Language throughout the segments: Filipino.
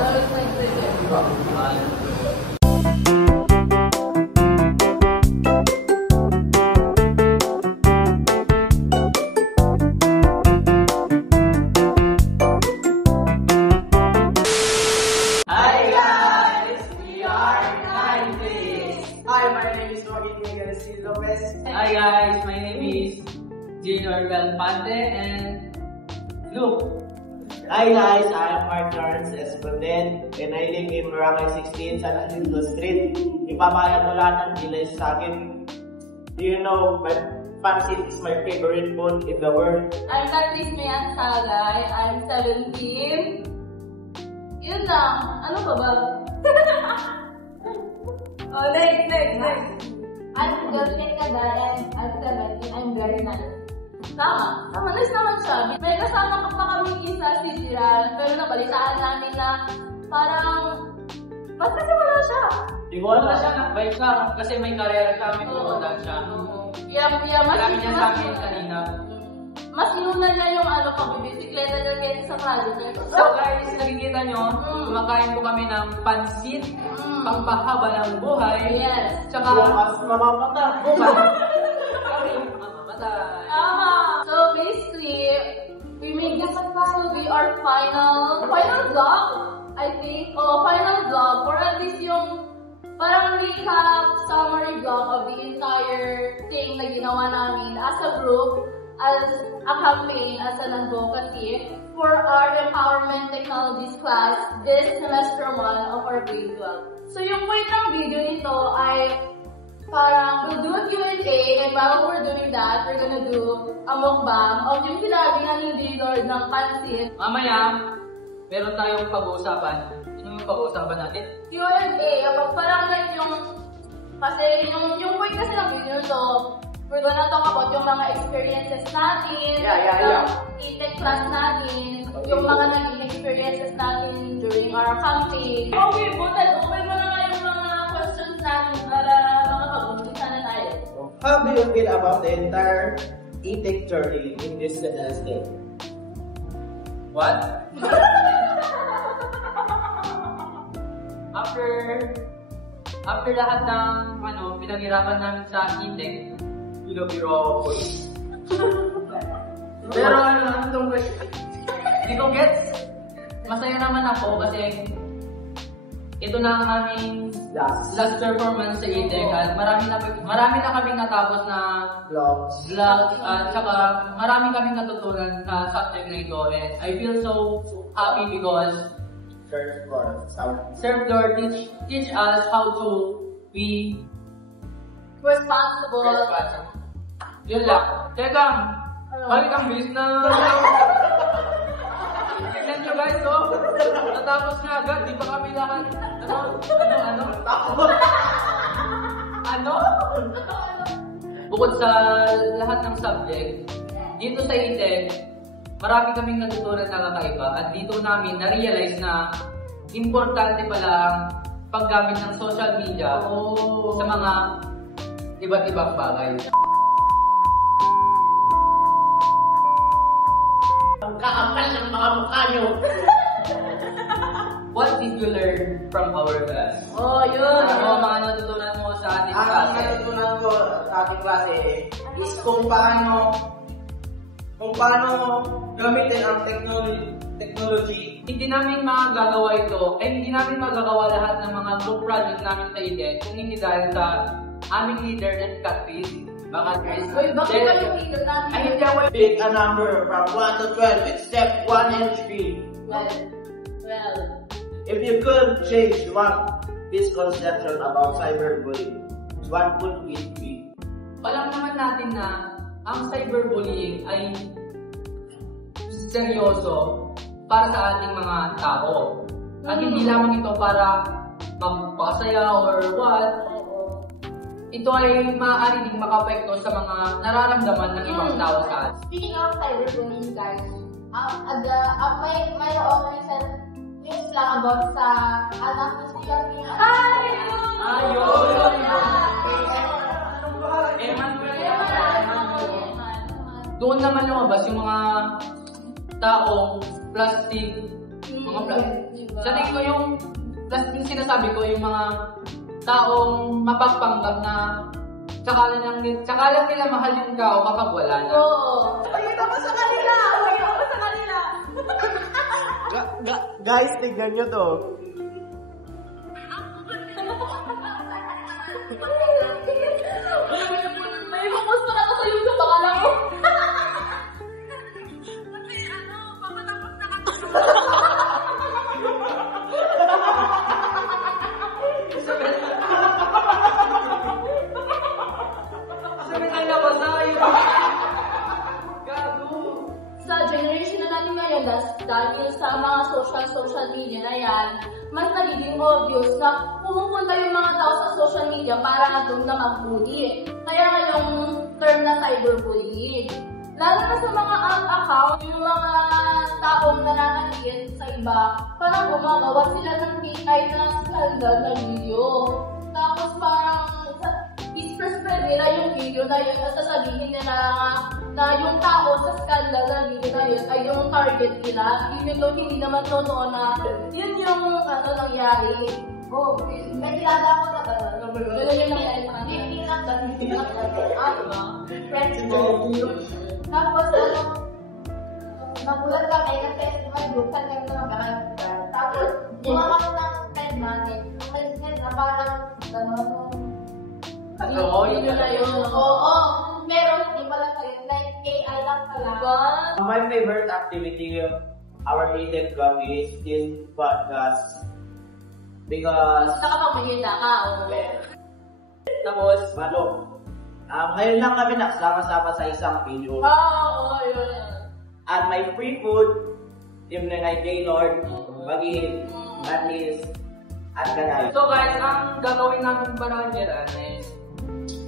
Hi guys, my name is Junior Belpante and Luke. Hi guys, I am Mark Lawrence Esconden and I live in Boracay 16 San Jacinto Street. Ipapayag ko lahat ng delays sa akin. Do you know, pancit is my favorite food in the world. I'm Natis Mayan Sagay. I'm 17. Yun lang. Ano ba ba? Oh, next. I'm Girlfriend Kada and I'm 17. I'm very nice. Tama. Nice naman siya. May kasama pa kami isa si Jiran, pero nabalitaan namin na parang ba't kasi wala siya? Di ko alam siya, nag-bike siya kasi may karera siya, may pumunta siya. Marami niya sa amin kanina. Mas inunan niya yung pag-bisikleta niya kaysa sa project. So guys, nakikita nyo, kumakain po kami ng pansit, pangpahaba ng buhay. Yes. Tsaka bukas mamamatay. Kami mamamatay. So basically, we made this to be our final vlog, I think. Final vlog, or at least yung parang recap, summary vlog of the entire thing na ginawa namin as a group, as a campaign, as an advocacy for our empowerment technologies class this semester 1 of our grade 12. So yung point ng video nito ay parang we'll do a Q&A, and while we're doing that, we're gonna do a mukbang of yung sinabi nga ni Lord ng pansit. Mamaya, meron tayong pag-uusapan. Ano yung pag-uusapan natin? Q&A, parang like kasi yung point kasi ng video nito, we're gonna talk about yung mga experiences natin, yung e-tech class natin, yung mga naging experiences natin during our campaign. Okay, butan, open mo na nga yung mga questions natin para makapag-umpisa na tayo. How do you feel about the entire e-tech journey in this semester? What? After lahat ng pinaghirapan namin sa e-tech, biro-biro ako po. Pero ano itong question? Hindi ko gets. Masaya naman ako kasi ito na ang aming last performance sa e-tech at marami na kaming natapos na vlogs at saka marami kaming natutunan sa subject na ito, and I feel so happy because Serve Lord teach us how to be responsible. Yun lang. Teka, balik ang bilis na. Tignan nyo guys, natapos na agad, di pa kami lahat. Ano? Bukod sa lahat ng subject, dito sa e-tech, marami kaming natutunan na kakaiba at dito namin na-realize na importante pala ang paggamit ng social media sa mga iba't ibang bagay. Ang kaapal ng mga mukha nyo! What did you learn from our class? Yun! Ano ang mga natutunan mo sa ating klase? Ang natutunan ko sa ating klase is kung paano gamitin ang technology. Hindi namin magagawa ito, hindi namin magagawa lahat ng mga group project namin sa e-tech kung hindi dahil sa aming leader na si Catfish. Baka guys, bakit ba yung leader namin? ay hindi ako Pick a number from 1 to 12 except 1 and 3. Well, if you could change one misconception about cyberbullying, what would it be? alam naman natin na ang cyberbullying ay seryoso para sa ating mga tao. At hindi lamang ito para magpasaya or what. Ito ay maaari ding makapekto sa mga nararamdaman ng ibang tao sa atin. Speaking of cyberbullying, guys, mayroon news lang about sa anak ni Sian. Doon naman lumabas yung mga taong plastic Mga sa tingin ko yung sinasabi ko, yung mga taong mapagpanggap na tsaka lang nila mahal yung tao kapag wala na. Oo. Ayun ako sa kanila! Ayun ako sa kanila! Guys, tignan nyo to. May kumusta ka sa YouTube, baka lang mo. Sa generation na natin ngayon, dahil sa mga social media na yan, mas nagiging obvious na pumupunta yung mga tao sa social media para doon na mag-bully. Kaya ngayong term na cyberbullying. Lalo na sa mga account, yung mga taong nananakit sa iba, parang gumagawa sila ng AI na skandal na video. Tapos parang i-spread nila yung video na yun at sasabihin nila na yung tao sa skandal na video na yun ay yung target nila. Even though hindi naman totoo na yun yung nangyari. Oh, may kilala ko na ba? Ganun yung nangyari sa kanila. Hindi na friends mo. Tapos nagulat ka kayo kasi may group ka kayo na mag-ahal. Tapos bumawa ko ng friend natin. Friend na parang gano'n. Oo, yun na yun. Oo. Meron, di pala kayo. Like, AI lang pala. My favorite activity of our creative club is this podcast. Because, Nakapagmahila ka, tapos, ngayon lang kami nagsama-sama sa isang video. Oo, yun. At my free food, yung na kay Gaylord, Bagin, Atlis, at Ganay. So guys, ang gagawin namin parang dyan is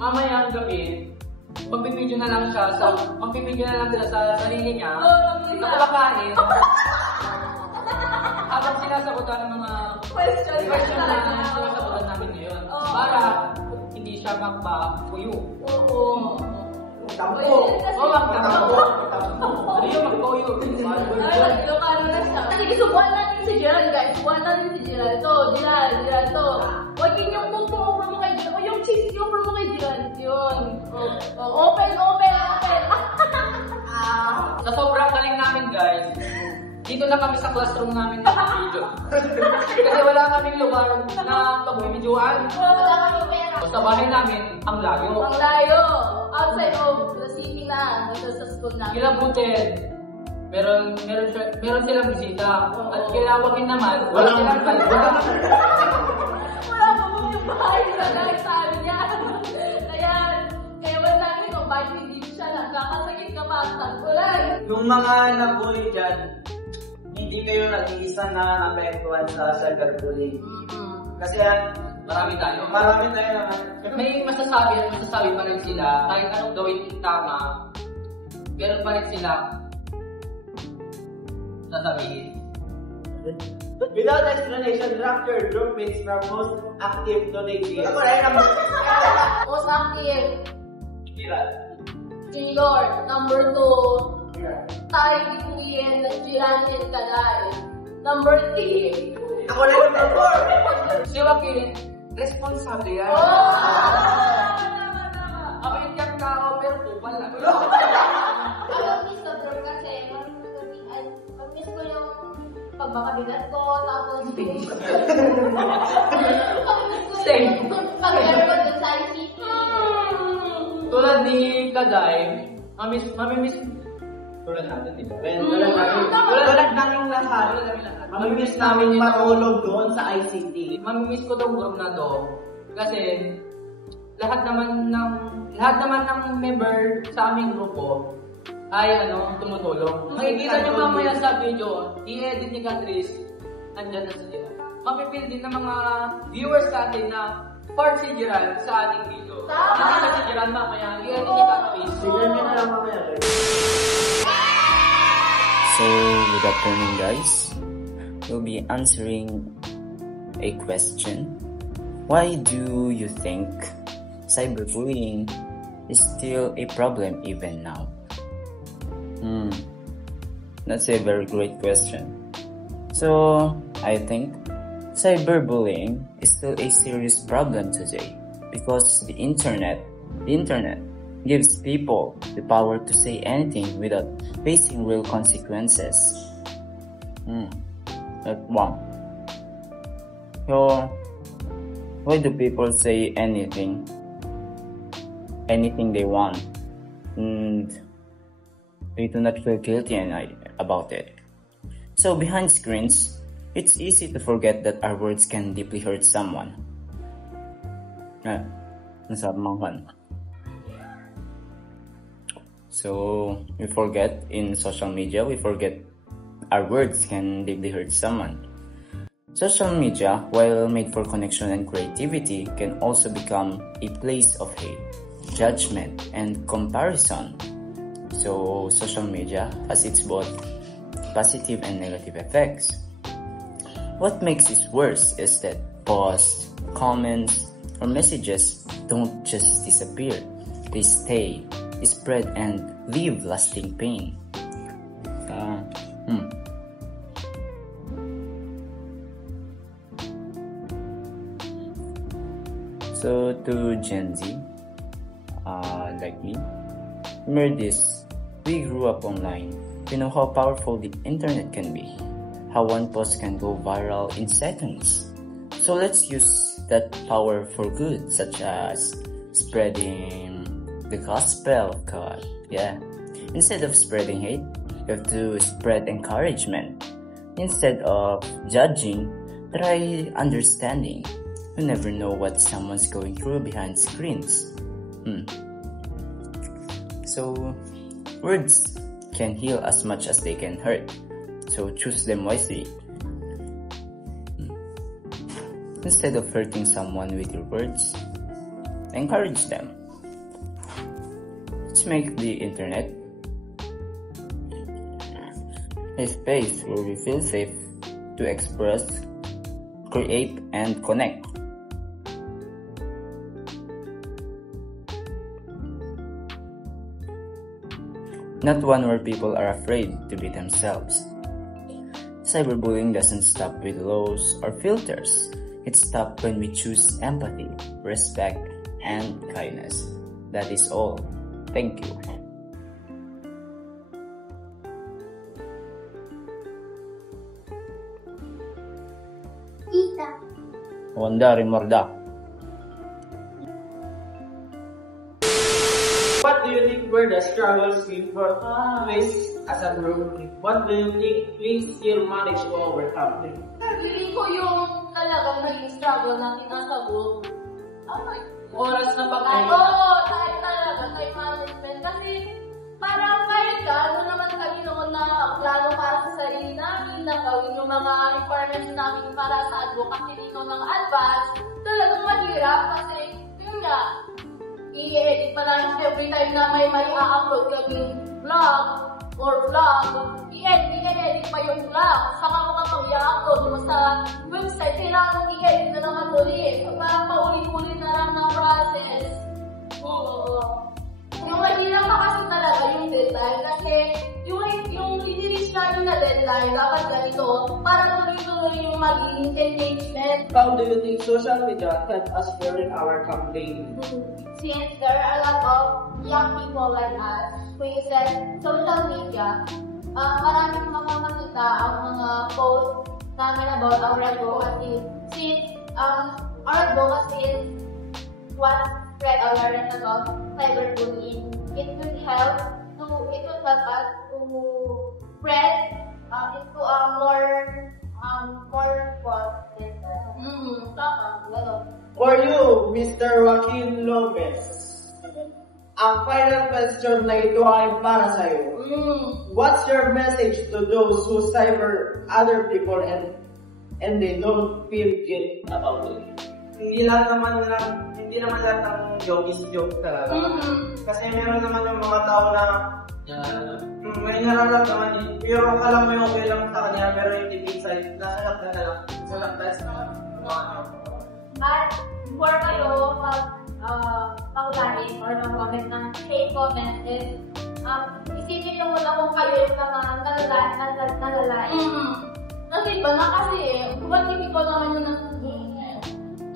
mamayang gabi, magpipideo na lang sila sa sarili niya. Nakalakain. Habang sinasagutan ng mga question na sinasagutan namin ngayon. Para hindi siya magpapuyo. Oo. Tampo! Oo, magpapuyo. Hindi yung magpapuyo. Sige, subuhan natin si Gerald, guys. Subuhan natin si Gerald. Gerald to. Huwag yung pumpa-over mo kay Gerald. O yung cheese over mo kay Gerald. Yun. Open. Sa sobrang galing namin guys, dito na kami sa classroom namin naka-video. Kasi wala kaming lugar na pag-videoan. Wala kami pera. Sa bahay namin, ang layo. Ang layo. Outside of the city na. Dito sa school na. Kilabutin. Meron silang bisita. At kilawagin naman, Wala silang kalba. Wala pa mo yung bahay sa sabi niya. Kaya wala namin kung bakit hindi siya nakakasakit ka pa at tagpulan. Yung mga nabully dyan, hindi kayo nag-iisa na naapektuhan sa cyberbullying. Kasi Marami tayo. marami tayo naman. May masasabi pa rin sila, kahit anong gawin tama, meron pa rin sila sasabihin. Without explanation, drop your group mates from most active to negative. Most active. Kira. Junior. Number 2. Tayo Kuyen. Jiranin Kalay. Number 3. Ako na yung number 4! Si Joaquin, responsable yan. Ako yung tiyang tao, pero kupal lang. Miss the bro kasi miss ko yung pagbakabigat ko, tapos Same. pag-air ko dun sa ICT. Tulad ni Kaday, mamimiss tulad natin, di ba? Tulad namin lahat. Mamimiss namin matulog doon sa ICT. Mamimiss ko tong group na to kasi lahat naman ng member sa aming grupo ay tumutulong. Makikita nyo mamaya sa video, i-edit ni Catrice, nandyan na sila. Mapipil din ng mga viewers natin na part si Gerald sa ating video. Nakita si Gerald mamaya, i-edit ni Catrice. Tignan nyo na lang mamaya. So, good afternoon guys. We'll be answering a question. Why do you think cyberbullying is still a problem even now? That's a very great question. So, I think cyberbullying is still a serious problem today because the internet gives people the power to say anything without facing real consequences. That's one. So, why do people say anything they want, and they do not feel guilty about it? So behind screens, it's easy to forget that our words can deeply hurt someone. So we forget in social media, our words can deeply hurt someone. Social media, while made for connection and creativity, can also become a place of hate, judgment, and comparison. So social media has its both positive and negative effects. What makes it worse is that posts, comments, or messages don't just disappear. They stay, spread, and leave lasting pain. So to Gen Z, like me, remember this, we grew up online. We know how powerful the internet can be, how one post can go viral in seconds. So let's use that power for good, such as spreading the gospel of God. Yeah. Instead of spreading hate, we have to spread encouragement. Instead of judging, try understanding. You never know what someone's going through behind screens. So, words can heal as much as they can hurt. So choose them wisely. Instead of hurting someone with your words, encourage them. Let's make the internet a space where we feel safe to express, create, and connect. Not one where people are afraid to be themselves. Cyberbullying doesn't stop with laws or filters. It stops when we choose empathy, respect, and kindness. That is all. Thank you. Tita. Wanda Rimorda. What do you think were the struggles we faced as a group? What do you think we still manage to overcome them? Feeling ko yung talagang naging struggle natin as a group. Oh my God. Oras na pag-ayos. Oo, time talaga, time management. Kasi parang kahit gaano naman kami noon na plano para sa sarili namin, na gawin yung mga requirements namin para sa advocacy dito ng advance, talagang mahirap kasi yun nga, i-edit pa lang every time na may upload kaming vlog or vlog, i-edit pa yung vlog. Saka mo kapag i-upload mo sa website, kailangan mong i-edit na naman ulit. So parang paulit-ulit na lang na process. Oo. Yung mahirap pa kasi talaga yung deadline kasi yung i-reach namin na deadline, dapat ganito, para tuloy-tuloy yung maging engagement. How do you think social media helped us during our campaign? Since there are a lot of young people like us who uses social media, maraming makakakita ang mga posts namin about our advocacy. Since our advocacy is what spread awareness about cyberbullying, it will help us to spread into a more posts. For you, Mr. Joaquin Lopez, ang final question na ito ay para sa'yo. What's your message to those who cyber other people and they don't feel guilt about it? Hindi naman lahat ng joke is joke talaga. Kasi meron naman yung mga tao na may nararamdaman pero akala mo yung okay lang sa kanila pero yung deep inside, nasa na lang. So, that's At before kayo pag-ulahin or mag-comment ng hate comments is, isipin nyo muna kung kayo yung mga nalalain. iba na kasi ba't hindi ko naman yun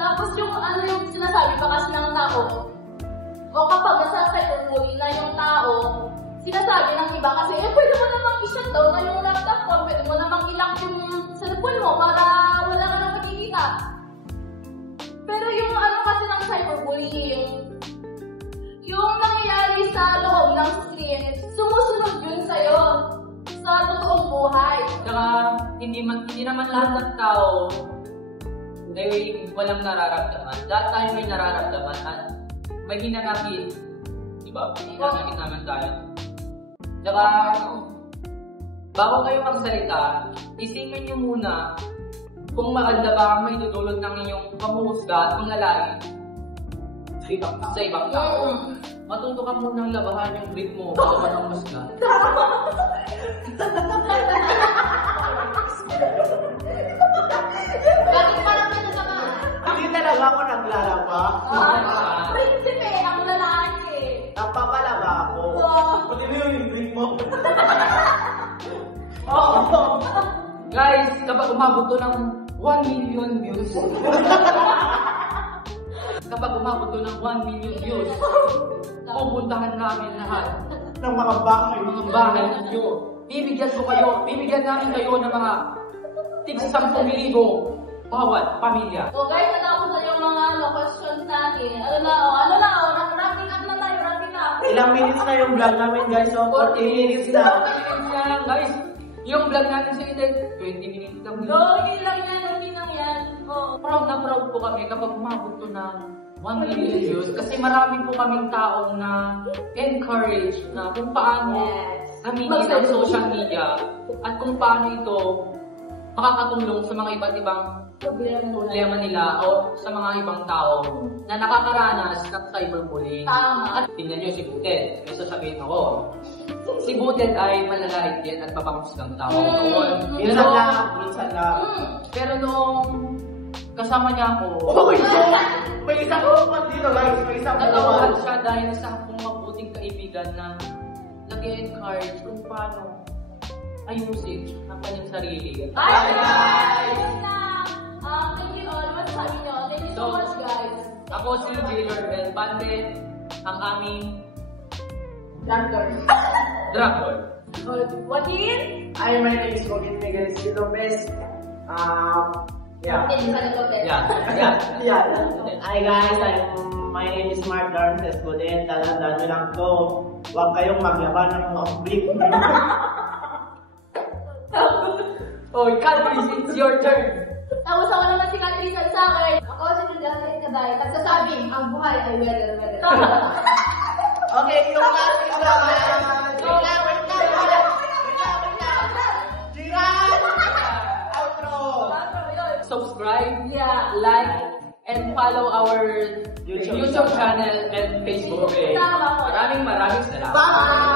tapos yung ano yung sinasabi pa kasi ng tao, o kapag nasa cyberbullying na yung tao, sinasabi ng iba kasi, pwede mo namang i-shutdown na yung laptop ko, pwede mo namang i-lock yung cellphone mo para wala ka nang makikita. Pero yung ano kasi ng cyberbullying, yung nangyayari sa loob ng screen, sumusunod yun sa'yo sa totoong buhay. Saka, hindi naman lahat ng tao ay walang nararamdaman. Lahat tayo may nararamdaman at may hinanakit. Diba? May hinanakit naman tayo. Saka, bago kayo magsalita, isipin nyo muna kung maganda ba ang may dudulot ng inyong pamuhusga at pangalait sa ibang tao. Matuto ka munang labahan yung break mo bago ka ng musga. Bakit parang naman? Hindi talaga ako naglalaba. Prinsipe, ang lalaki. Napapalaba ako. Pati na yung drink mo. Guys, kapag umabot to ng 1 million views, kapag umabot to ng 1 million views, pupuntahan namin lahat Ng mga bahay. ng bahay ninyo. Bibigyan namin kayo ng mga tips 10,000 bawat pamilya. O guys, natapos na yung mga questions natin. Wrapping up na tayo, wrapping up. Ilang minutes na yung vlog namin guys, so 40 minutes na. Guys, yung vlog natin sa edit, 20 minutes lang. Okay lang yan. Oh. Proud na proud po kami kapag umabot to ng 1 million views kasi marami po kaming taong na encourage na kung paano gamitin ang social media at kung paano ito makakatulong sa mga iba't ibang problema nila o sa mga ibang tao na nakakaranas ng cyberbullying. Tama. At tingnan nyo si Butet, may sasabihin ako. Si Butet ay malalait din at papanghusgang tao. Minsan lang. Pero nung kasama niya ako, May isang upat dito guys, may isang natawagan upat. siya dahil sa akong mabuting kaibigan na nag-encourage kung paano ayusin ang kanyang sarili. Ay, guys! Thank you all. Masasabi nyo. Thank you so much, guys. Ako si Jaylor El Pande, ang aming Dragor. Joaquin? Hi, my name is Joaquin Miguel Lopez. Yeah. Hi guys, my name is Mark Lawrence Escudero. Tandaan nyo lang to, huwag kayong maglaban ng mga brick. Oh, Calvary, it's your turn. Tapos ako naman si Katrina sa akin. Ako si Juliana Kaday. Pagsasabing, ang buhay ay weather. Okay, yung last is Subscribe, Yeah. like, and follow our YouTube channel and Facebook page. Tama po. Maraming salamat. Bye!